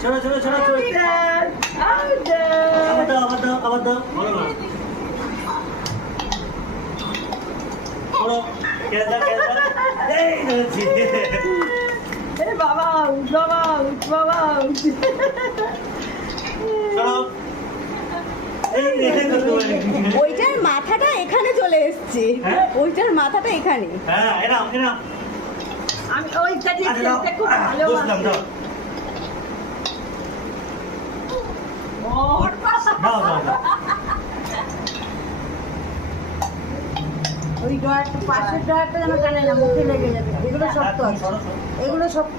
চলো চলো চলো আবার দাও বলো না বলো এই ধরেছি বাবা উঠ বাবা উঠ বাবা উঠ চলো ওইটার মাথাটা এখানে চলে এসছে। হ্যাঁ? ওইটার মাথাটা এখানে। হ্যাঁ এরাম আমি ওইটা দিয়ে আরে দাও খেলতে খুব বুঝলাম ভালোবাসি। দাও দাও দাও দাও ওই ডয়ারটা পাশের ডয়ারটা যেন টানে না, মুখে লেগে যাবে। এগুলো শক্ত আছে, এগুলো শক্ত।